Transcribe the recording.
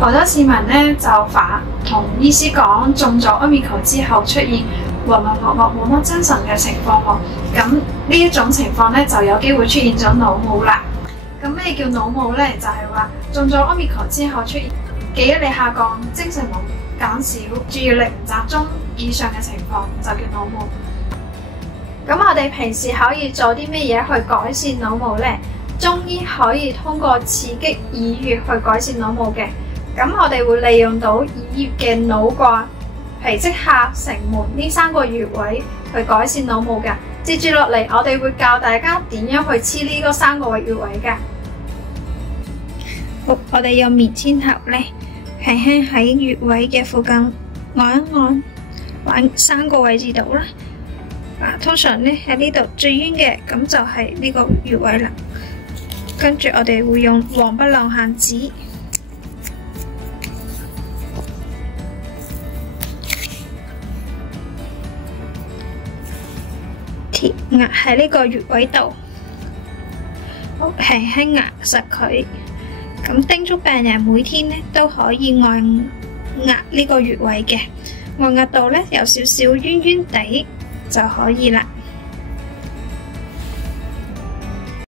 好多市民咧就同醫師講中咗 Omicron 之後出現渾渾噩噩冇乜精神嘅情況喎，咁呢一種情況咧就有機會出現咗腦霧啦。咁咩叫腦霧咧？就係話中咗 Omicron 之後出現記憶力下降、精神減少、注意力唔集中以上嘅情況，就叫腦霧。咁我哋平時可以做啲咩嘢去改善腦霧咧？中醫可以通過刺激耳穴去改善腦霧嘅。咁我哋會利用到耳穴嘅腦掛、皮即下、城門呢3個穴位去改善腦霧㗎。接住落嚟，我哋會教大家點樣去黐呢個3個穴位㗎。好，我哋用棉籤頭咧，輕輕喺穴位嘅附近按一按，揾3個位置度啦。通常咧喺呢度最遠嘅，咁就係呢個穴位啦。跟住我哋會用黃不浪線紙壓喺呢個穴位度，好輕輕壓實佢。咁叮囑病人每天咧都可以按壓呢個穴位嘅，按壓到咧有少少冤冤地就可以啦。